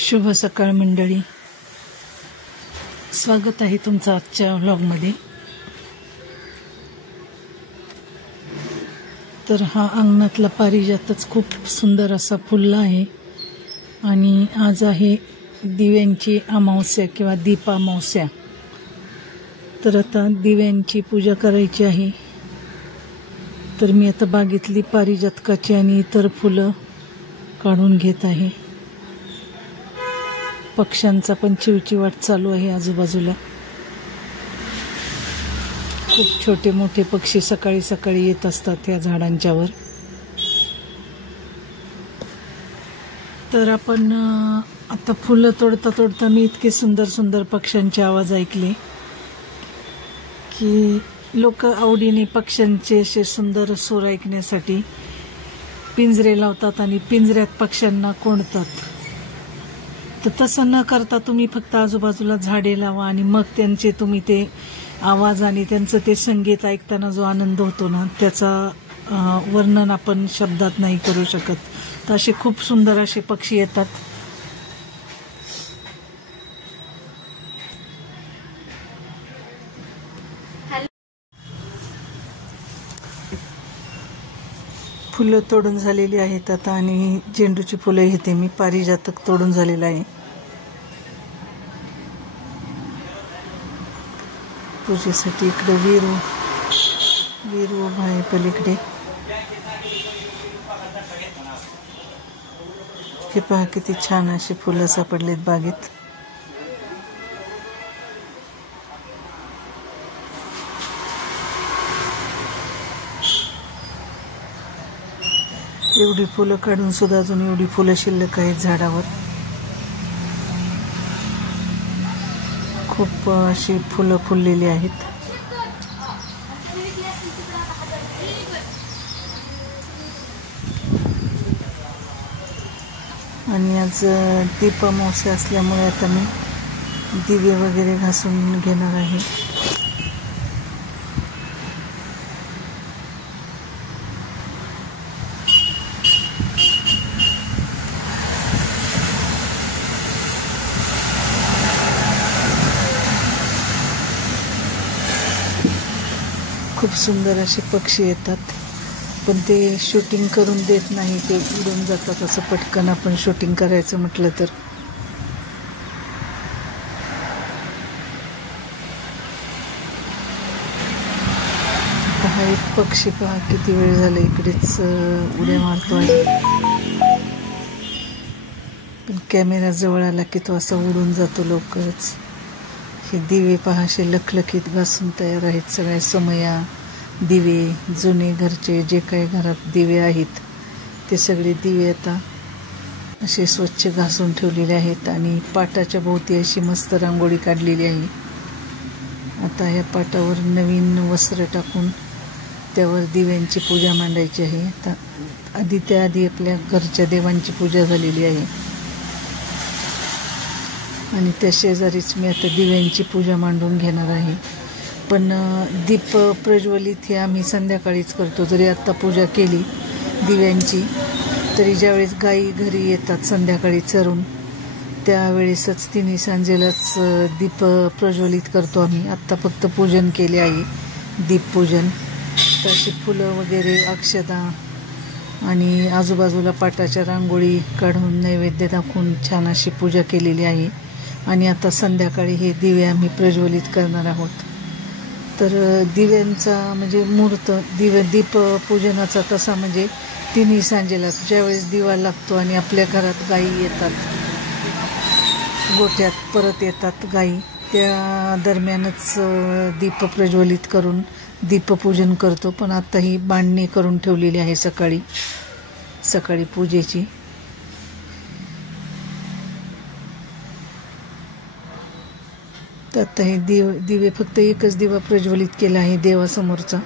शुभ सकाळ मंडळी, स्वागत आहे तुमचं आजच्या व्लॉगमध्ये। तर हा अंगणातला पारिजातच खूप सुंदर असा फुलला आहे आणि आज आहे दिव्यांची अमावस्या किंवा दीप अमावस्या। तर आता दिव्यांची पूजा करायची आहे। तर मी आता बागेतली पारिजातकाची आणि इतर फुलं काढून घेत आहे। पक्ष्यांचा पण चिवचिवाट चालू आहे आजूबाजूला। खूप छोटे मोठे पक्षी सकाळी सकाळी येत असतात या झाडांच्या वर। तर आपण आता फुलं तोडता तोडता मी इतके सुंदर सुंदर पक्ष्यांचे आवाज ऐकले की लोक आवडीने पक्ष्यांचे असे सुंदर सूर ऐकण्यासाठी पिंजरे लावतात आणि पिंजऱ्यात पक्ष्यांना कोंडतात। तर तसं न करता तुम्ही फक्त आजूबाजूला झाडे लावा आणि मग त्यांचे तुम्ही ते आवाज आणि त्यांचं ते संगीत ऐकताना जो आनंद होतो ना, त्याचा वर्णन आपण शब्दात नाही करू शकत। तर असे खूप सुंदर असे पक्षी येतात। फुलं तोडून झालेली आहेत आता आणि झेंडूची फुलं घेते मी। पारिजातक तोडून झालेलं आहे। पूजेसाठी इकडे वीरू उभा आहे पलीकडे। हे पहा किती छान अशी फुलं सापडलेत बागेत। एवढी फुलं काढून सुद्धा अजून एवढी फुलं शिल्लक आहेत झाडावर। खूप अशी फुलं फुललेली आहेत। आणि आज दीप अमावस्या असल्यामुळे आता मी दिवे वगैरे घासून घेणार आहे। खूप सुंदर असे पक्षी येतात, पण ते शूटिंग करून देत नाही, ते उडून जातात। असं पटकन आपण शूटिंग करायचं म्हटलं तर हा एक पक्षी पहा किती वेळ झाला इकडेच उड्या मारतो आहे, पण कॅमेरा जवळ आला की तो असा उडून जातो लवकरच। हे दिवे पहा असे लखलखीत घासून तयार आहेत। सगळ्या समया दिवे, जुने घरचे जे काही घरात दिवे आहेत ते सगळे दिवे आता असे स्वच्छ घासून ठेवलेले आहेत आणि पाटाच्या भोवती अशी मस्त रांगोळी काढलेली आहे। आता ह्या पाटावर नवीन वस्त्र टाकून त्यावर दिव्यांची पूजा मांडायची आहे। आता त्याआधी आपल्या घरच्या देवांची पूजा झालेली आहे आणि त्या शेजारीच मी आता दिव्यांची पूजा मांडून घेणार आहे। पण दीप प्रज्वलित हे आम्ही संध्याकाळीच करतो। जरी आत्ता पूजा केली दिव्यांची तरी ज्यावेळेस गायी घरी येतात संध्याकाळी चरून त्यावेळेसच तिन्ही सांजेलाच दीप प्रज्वलित करतो आम्ही। आत्ता फक्त पूजन केले आहे, दीपपूजन। तशी फुलं वगैरे, अक्षता आणि आजूबाजूला पाटाच्या रांगोळी काढून नैवेद्य दाखवून छान अशी पूजा केलेली आहे आणि आता संध्याकाळी हे दिवे आम्ही प्रज्वलित करणार आहोत। तर दिव्यांचा म्हणजे मुहूर्त दीप पूजनाचा तसा म्हणजे तिन्ही सांजेला ज्यावेळेस दिवा लागतो आणि आपल्या घरात गायी येतात, गोठ्यात परत येतात गायी, त्या दरम्यानच दीप प्रज्वलित करून दीपपूजन करतो। पण आता ही बांधणी करून ठेवलेली आहे सकाळी पूजेची। तर आता हे दिवे फक्त एकच दिवा प्रज्वलित केला आहे देवासमोरचा।